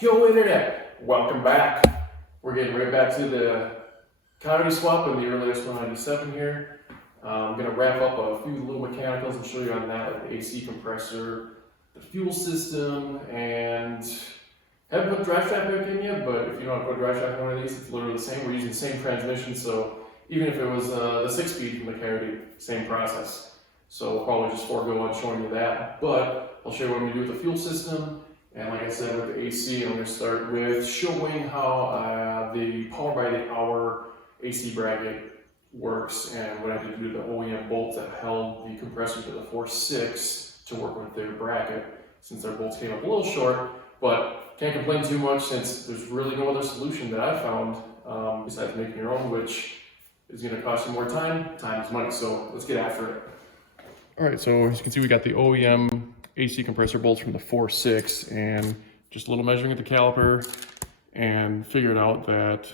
Yo Internet, welcome back. We're getting right back to the Coyote swap in the early S197 here. I'm going to wrap up a few little mechanicals and show you on that, like the AC compressor, the fuel system, and haven't put drive shaft back in yet, but if you don't want to put drive shaft in one of these, it's literally the same. We're using the same transmission, so even if it was the 6-speed from the Coyote, same process. So we'll probably just forego on showing you that, but I'll show you what I'm going to do with the fuel system. And like I said, with the AC, I'm going to start with showing how the power by the hour AC bracket works and what I have to do to the OEM bolts that held the compressor to the 4.6 to work with their bracket, since their bolts came up a little short. But can't complain too much since there's really no other solution that I've found besides making your own, which is going to cost you more time. Time is money, so let's get after it. All right, so as you can see, we got the OEM AC compressor bolts from the 4.6 and just a little measuring at the caliper and figured out that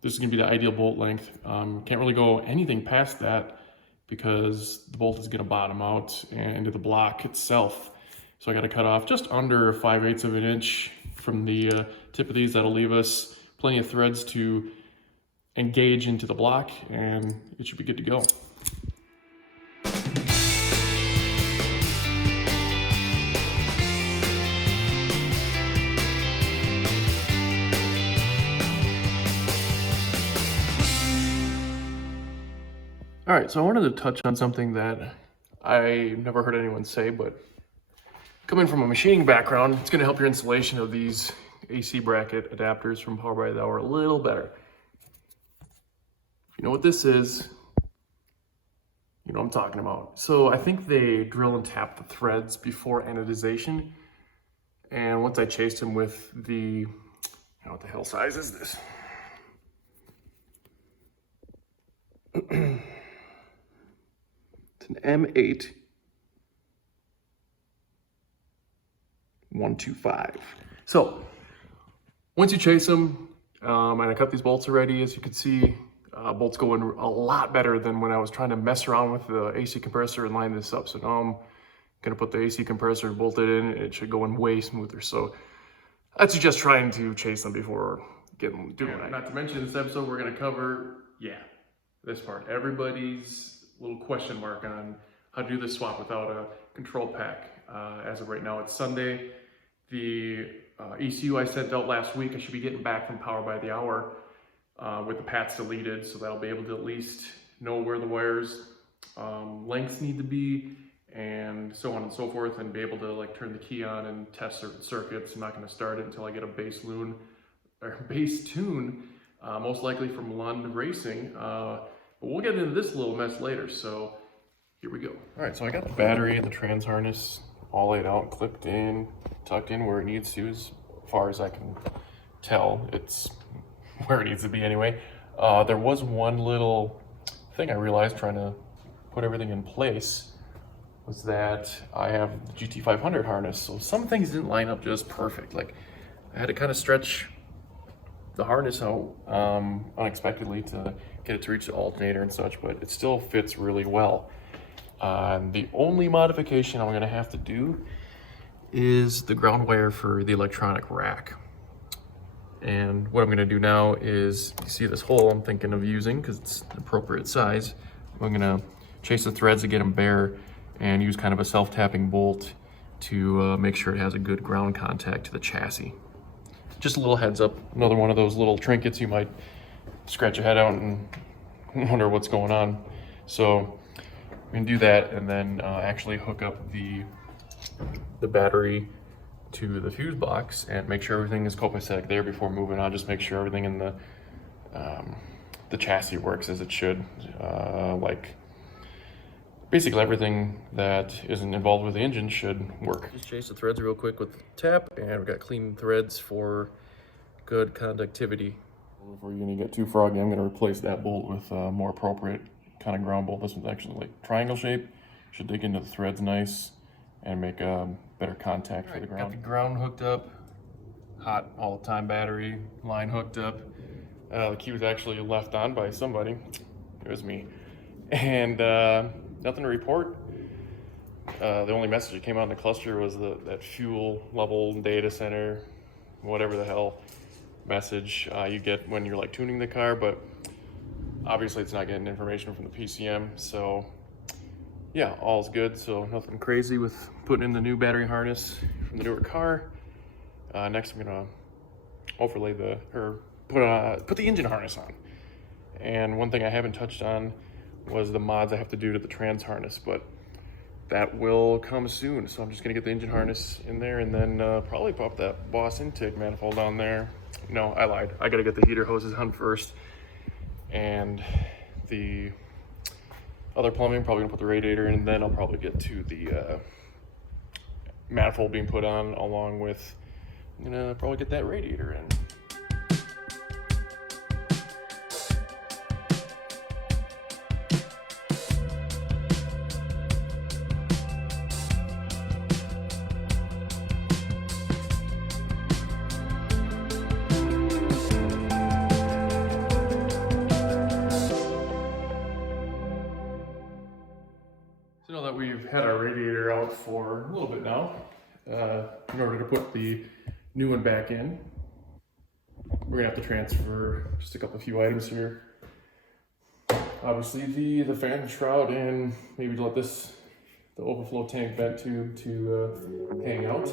this is going to be the ideal bolt length. Can't really go anything past that because the bolt is going to bottom out and into the block itself. So I got to cut off just under 5/8 of an inch from the tip of these. That'll leave us plenty of threads to engage into the block and it should be good to go. All right, so I wanted to touch on something that I never heard anyone say, but coming from a machining background, it's gonna help your installation of these AC bracket adapters from Power by the Hour a little better. If you know what this is, you know what I'm talking about. So I think they drill and tap the threads before anodization. And once I chased them with the, what the hell size is this? It's an M8 125. So once you chase them, and I cut these bolts already, as you can see, bolts go in a lot better than when I was trying to mess around with the AC compressor and line this up. So now I'm gonna put the AC compressor and bolt it in, and it should go in way smoother. So I'd suggest trying to chase them before doing it. Not to mention, in this episode, we're gonna cover, this part. Everybody's little question mark on how to do this swap without a control pack. As of right now, it's Sunday. The ECU I sent out last week, I should be getting back from Power by the Hour with the paths deleted, so that'll be able to at least know where the wires lengths need to be and so on and so forth, and be able to like turn the key on and test certain circuits. I'm not going to start it until I get a bass tune, most likely from Lund Racing. But we'll get into this little mess later, so here we go. All right, so I got the battery and the trans harness all laid out, clipped in, tucked in where it needs to, as far as I can tell. It's where it needs to be anyway. There was one little thing I realized trying to put everything in place was that I have the GT500 harness, so some things didn't line up just perfect. Like I had to kind of stretch the harness out unexpectedly to get it to reach the alternator and such, but it still fits really well. The only modification I'm gonna have to do is the ground wire for the electronic rack. And what I'm gonna do now is, you see this hole I'm thinking of using because it's the appropriate size. I'm gonna chase the threads to get them bare and use kind of a self-tapping bolt to make sure it has a good ground contact to the chassis. Just a little heads up, another one of those little trinkets you might scratch your head out and wonder what's going on. So we can do that and then actually hook up the battery to the fuse box and make sure everything is copacetic there before moving on. Just make sure everything in the chassis works as it should. Like basically everything that isn't involved with the engine should work. Just chase the threads real quick with the tap, and we've got clean threads for good conductivity. Before you're gonna get too froggy, I'm gonna replace that bolt with a more appropriate kind of ground bolt. This one's actually like triangle shape. Should dig into the threads nice and make a better contact for the ground. Got the ground hooked up, hot all the time battery line hooked up. The key was actually left on by somebody. It was me. And nothing to report. The only message that came out in the cluster was that fuel level data center whatever the hell message you get when you're like tuning the car, but obviously it's not getting information from the PCM. So yeah, all's good. So nothing crazy with putting in the new battery harness from the newer car. Next I'm gonna overlay put the engine harness on. And one thing I haven't touched on was the mods I have to do to the trans harness, but that will come soon. So I'm just gonna get the engine harness in there and then probably pop that Boss intake manifold on there. No, I lied. I gotta get the heater hoses on first. And the other plumbing, probably gonna put the radiator in, and then I'll probably get to the manifold being put on, along with, I'm gonna probably get that radiator in. So now that we've had our radiator out for a little bit now, in order to put the new one back in, we're gonna have to transfer, stick up a few items here. Obviously the fan shroud, and maybe let the overflow tank vent tube to hang out.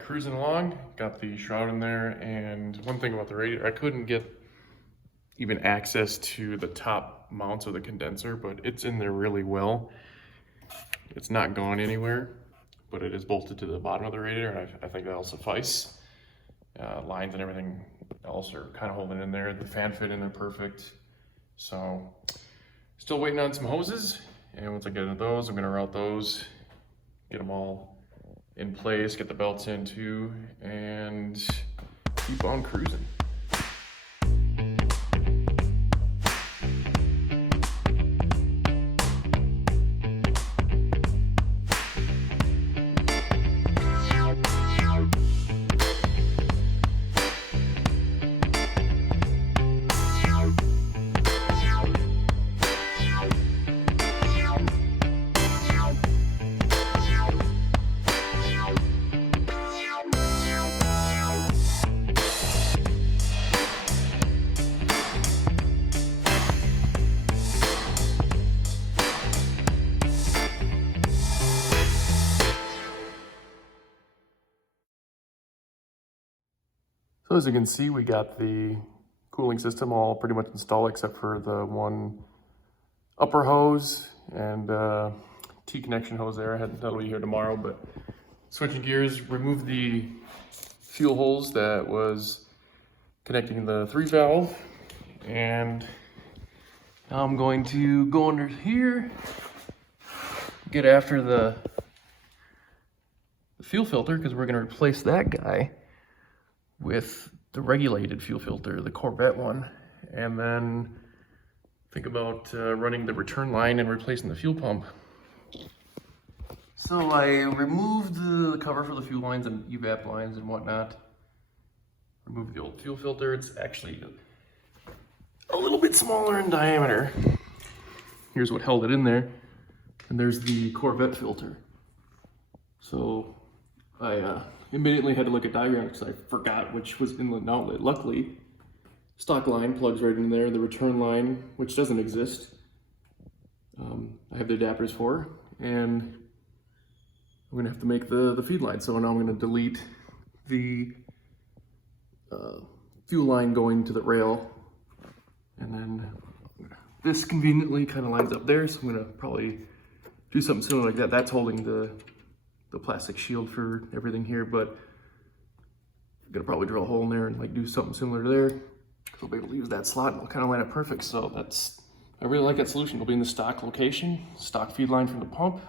Cruising along, got the shroud in there, and one thing about the radiator, I couldn't get even access to the top mounts of the condenser, but it's in there really well. It's not going anywhere, but it is bolted to the bottom of the radiator, and I think that'll suffice. Lines and everything else are kind of holding in there. The fan fit in there perfect. So still waiting on some hoses, and once I get into those, I'm gonna route those, get them all in place, get the belts in too, and keep on cruising. So as you can see, we got the cooling system all pretty much installed except for the one upper hose and T-connection hose there. That'll be here tomorrow, but switching gears, remove the fuel hose that was connecting the 3 valve, and now I'm going to go under here, get after the fuel filter, because we're going to replace that guy with the regulated fuel filter, the Corvette one, and then think about running the return line and replacing the fuel pump. So I removed the cover for the fuel lines and evap lines and whatnot. Removed the old fuel filter. It's actually a little bit smaller in diameter. Here's what held it in there. And there's the Corvette filter. So I immediately had to look at diagrams because I forgot which was inlet and outlet. Luckily, stock line plugs right in there. The return line, which doesn't exist, I have the adapters for, and I'm gonna have to make the feed line. So now I'm gonna delete the fuel line going to the rail, and then this conveniently kind of lines up there. So I'm gonna probably do something similar like that. That's holding the plastic shield for everything here, but I'm gonna probably drill a hole in there and like do something similar to there. I'll be able to use that slot and it'll kind of line up perfect. So I really like that solution. It'll be in the stock location, stock feed line from the pump.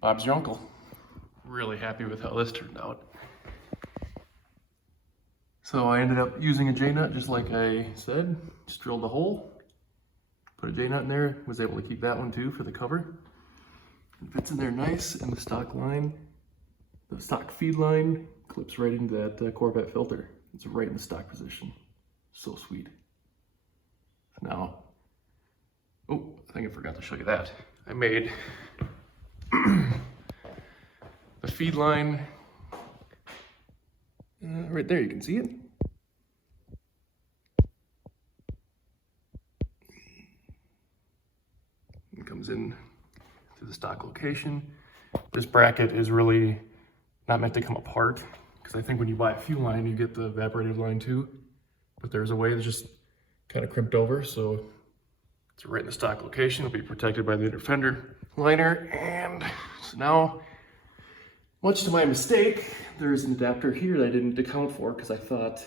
Bob's your uncle. Really happy with how this turned out. So I ended up using a J-nut just like I said. Just drilled a hole, put a J-nut in there, was able to keep that one too for the cover. It fits in there nice, and the stock line, the stock feed line clips right into that Corvette filter. It's right in the stock position. So sweet. Now, oh, I think I forgot to show you that. I made the feed line right there, you can see it. It comes in to the stock location. This bracket is really not meant to come apart, because I think when you buy a fuel line, you get the evaporative line too. But there's a way that's just kind of crimped over, so it's right in the stock location. It'll be protected by the inner fender liner. And so now, much to my mistake, there's an adapter here that I didn't account for because I thought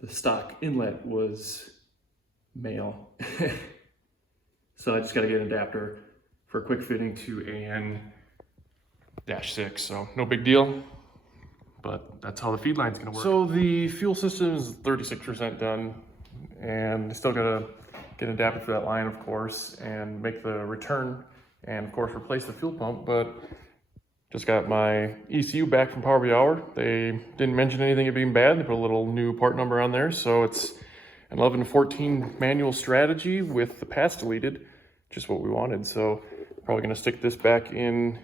the stock inlet was male. So I just got to get an adapter for a quick fitting to AN-6, so no big deal, but that's how the feed line's gonna work. So the fuel system is 36% done, and I still gotta get an adapter for that line, of course, and make the return, and of course replace the fuel pump. But just got my ECU back from Power by Hour. They didn't mention anything of being bad. They put a little new part number on there, so it's an 1114 manual strategy with the paths deleted, just what we wanted. So probably gonna stick this back in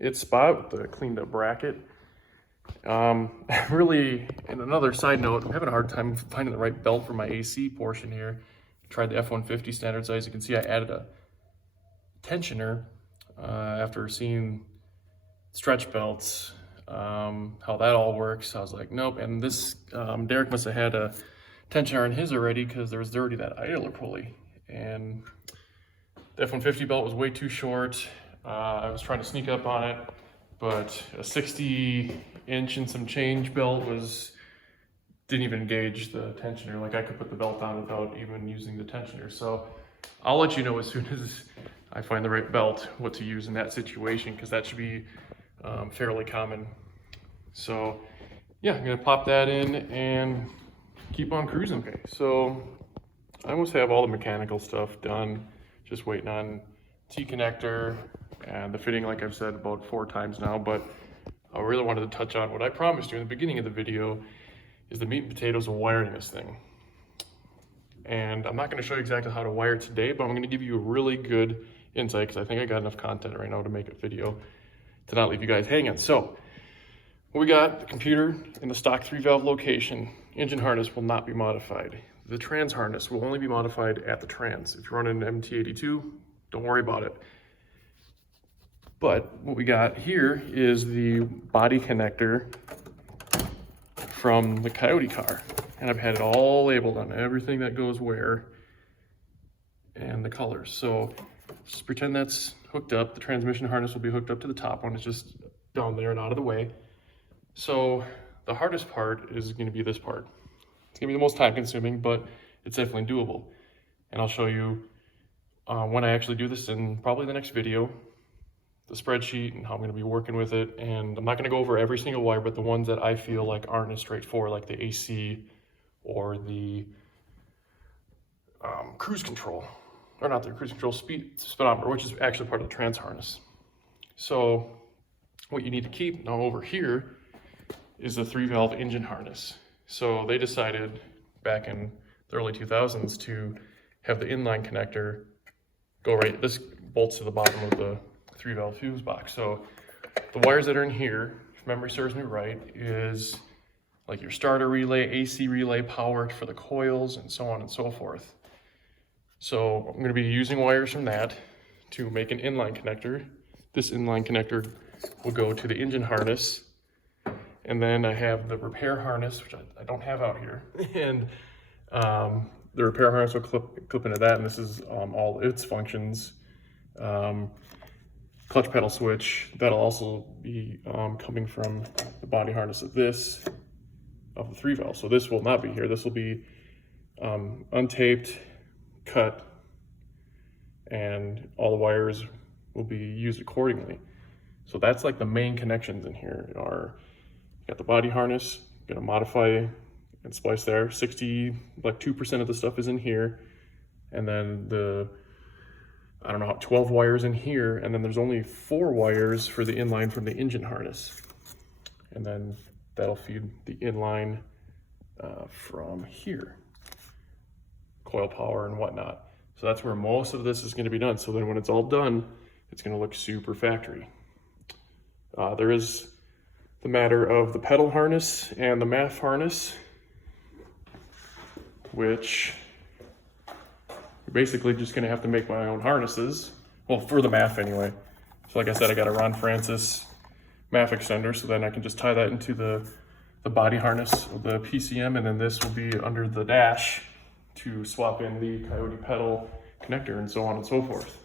its spot with the cleaned up bracket. Really, and another side note, I'm having a hard time finding the right belt for my AC portion here. Tried the F150 standard size. You can see I added a tensioner after seeing stretch belts, how that all works. I was like, nope. And this, Derek must have had a tensioner in his already, because there was already that idler pulley. And the F150 belt was way too short. I was trying to sneak up on it, but a 60-inch and some change belt didn't even engage the tensioner. Like, I could put the belt on without even using the tensioner. So I'll let you know as soon as I find the right belt what to use in that situation, because that should be fairly common. So yeah, I'm gonna pop that in and keep on cruising. Okay, so I almost have all the mechanical stuff done, just waiting on T-connector and the fitting, like I've said about 4 times now. But I really wanted to touch on what I promised you in the beginning of the video, is the meat and potatoes of wiring this thing. And I'm not going to show you exactly how to wire it today, but I'm going to give you a really good insight, because I think I got enough content right now to make a video to not leave you guys hanging. So we got the computer in the stock 3-valve location. Engine harness will not be modified. The trans harness will only be modified at the trans. If you're running an MT82, don't worry about it. But what we got here is the body connector from the Coyote car. And I've had it all labeled on everything that goes where and the colors. So just pretend that's hooked up. The transmission harness will be hooked up to the top one. It's just down there and out of the way. So the hardest part is going to be this part. It's going to be the most time consuming, but it's definitely doable. And I'll show you when I actually do this in probably the next video, the spreadsheet and how I'm going to be working with it. And I'm not going to go over every single wire, but the ones that I feel like aren't as straightforward, like the AC or the cruise control, or not the cruise control, speedometer, which is actually part of the trans harness. So what you need to keep now over here is the 3-valve engine harness. So they decided back in the early 2000s to have the inline connector go right, this bolts to the bottom of the 3-valve fuse box. So the wires that are in here, memory serves me right, is like your starter relay, AC relay, power for the coils, and so on and so forth. So I'm going to be using wires from that to make an inline connector. This inline connector will go to the engine harness, and then I have the repair harness, which I don't have out here, and the repair harness will clip into that, and this is all its functions. Clutch pedal switch, that'll also be coming from the body harness of this, of the 3-valve. So this will not be here. This will be untaped, cut, and all the wires will be used accordingly. So that's like the main connections in here are, you got the body harness, gonna modify and splice there. 2% of the stuff is in here. And then the, I don't know, 12 wires in here. And then there's only 4 wires for the inline from the engine harness. And then that'll feed the inline from here, coil power and whatnot. So that's where most of this is going to be done. So then when it's all done, it's going to look super factory. There is the matter of the pedal harness and the MAF harness, which you're basically just going to have to make my own harnesses. Well, for the MAF anyway. So like I said, I got a Ron Francis MAF extender, so then I can just tie that into the body harness of the PCM, and then this will be under the dash to swap in the Coyote pedal connector and so on and so forth.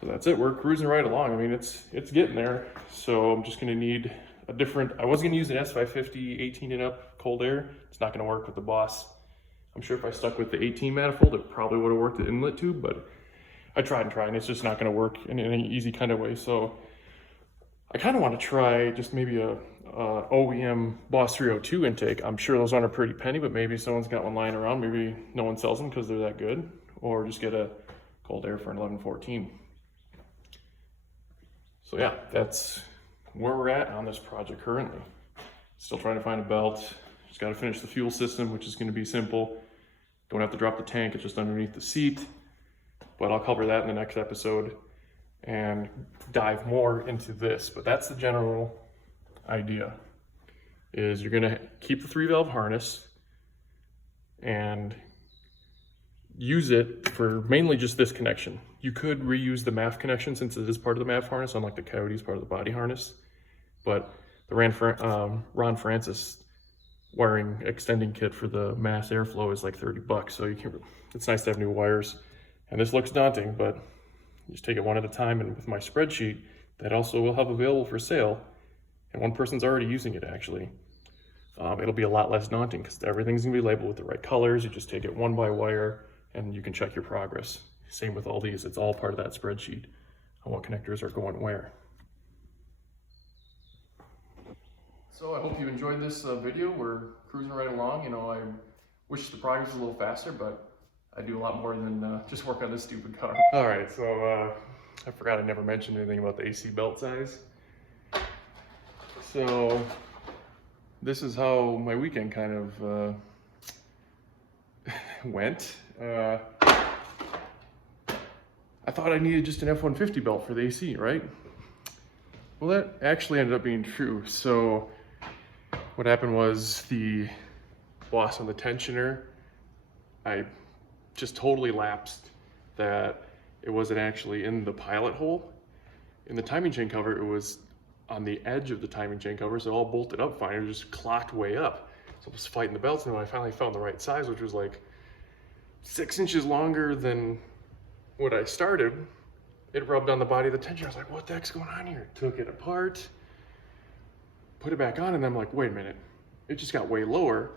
So that's it, we're cruising right along. I mean, it's getting there. So I'm just gonna need a different, I was gonna use an S550 18 and up cold air. It's not gonna work with the Boss. I'm sure if I stuck with the 18 manifold, it probably would have worked the inlet tube, but I tried and it's just not gonna work in any easy kind of way. So I kind of want to try just maybe a OEM Boss 302 intake. I'm sure those aren't a pretty penny, but maybe someone's got one lying around. Maybe no one sells them because they're that good, or just get a cold air for an 1114. So yeah, that's where we're at on this project currently. Still trying to find a belt. Just got to finish the fuel system, which is going to be simple. Don't have to drop the tank, it's just underneath the seat. But I'll cover that in the next episode and dive more into this. But that's the general idea, is you're going to keep the 3-valve harness and use it for mainly just this connection. You could reuse the MAF connection since it is part of the MAF harness, unlike the Coyote's part of the body harness. But the Ron Francis wiring extending kit for the mass airflow is like $30, so it's nice to have new wires. And this looks daunting, but just take it one at a time. And with my spreadsheet, that also will have available for sale, and one person's already using it actually, it'll be a lot less daunting because everything's gonna be labeled with the right colors. You just take it one by wire and you can check your progress. Same with all these, it's all part of that spreadsheet on what connectors are going where. So I hope you enjoyed this video. We're cruising right along. You know, I wish the progress was a little faster, but I do a lot more than just work on this stupid car. All right, so I forgot I never mentioned anything about the AC belt size. So this is how my weekend kind of went. I thought I needed just an F-150 belt for the AC, right? Well, that actually ended up being true. So what happened was the boss on the tensioner, I just totally lapsed that it wasn't actually in the pilot hole. In the timing chain cover, it was on the edge of the timing chain cover, so it all bolted up fine. It was just clocked way up. So I was fighting the belts, and when I finally found the right size, which was like 6 inches longer than what I started, it rubbed on the body of the tensioner. I was like, what the heck's going on here? Took it apart, put it back on, and I'm like, wait a minute, it just got way lower.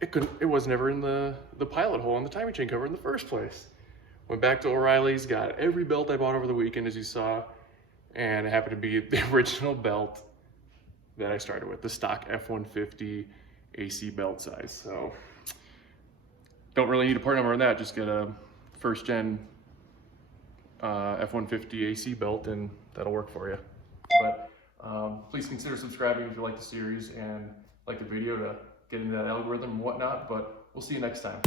It was never in the pilot hole on the timing chain cover in the first place. Went back to O'Reilly's, got every belt I bought over the weekend, as you saw, and it happened to be the original belt that I started with, the stock F-150 AC belt size. So don't really need a part number on that, just get a first gen F-150 AC belt and that'll work for you. But please consider subscribing if you like the series and like the video to get into that algorithm and whatnot, but we'll see you next time.